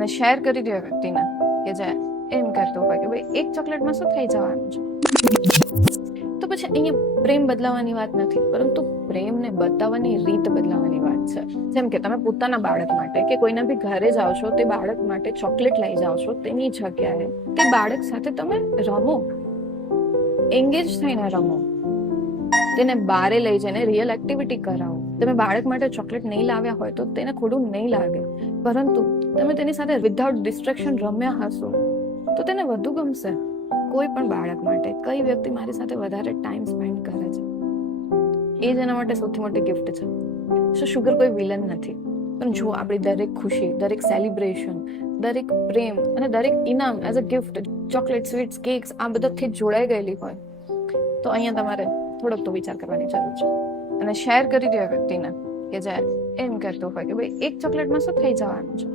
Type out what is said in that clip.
અને શેર કરી દો એ વ્યક્તિને કે જે એમ કહેતો હોય કે ભાઈ એક ચોકલેટમાં શું થઈ જવાનું છે. તો પછી અહીંયા પ્રેમ બદલાવાની વાત નથી, પરંતુ પ્રેમને બતાવવાની રીત બદલાવાની વાત છે. જેમ કે તમે પોતાના બાળક માટે કે કોઈના બી ઘરે જાઓ છો, તે બાળક માટે ચોકલેટ લઈ જાઓ છો, તેની જગ્યાએ તે બાળક સાથે તમે રમો, એન્ગેજ થઈને રમો, તેને બારે લઈ જઈને રિયલ એક્ટિવિટી કરાવો. તમે બાળક માટે ચોકલેટ નહીં લાવ્યા હોય તો તેને ખોટું નહીં લાગે, પરંતુ તમે તેની સાથે વિધાઉટ ડિસ્ટ્રેક્શન રમ્યા હશો તો તેને વધુ ગમશે. કોઈ પણ બાળક માટે કઈ વ્યક્તિ મારી સાથે વધારે ટાઈમ સ્પેન્ડ કરે છે, એ જ એના માટે સૌથી મોટી ગિફ્ટ છે. સો શુગર કોઈ વિલન નથી, પણ જો આપણી દરેક ખુશી, દરેક સેલિબ્રેશન, દરેક પ્રેમ અને દરેક ઇનામ as a gift, chocolate, sweets, cakes આ બધાથી જોડાઈ ગયેલી હોય તો અહીંયા તમારે થોડોક તો વિચાર કરવાની જરૂર છે. અને શેર કરી દો એ વ્યક્તિને કે જે એમ કહેતો હોય કે ભાઈ એક ચોકલેટમાં શું થઈ જવાનું છે.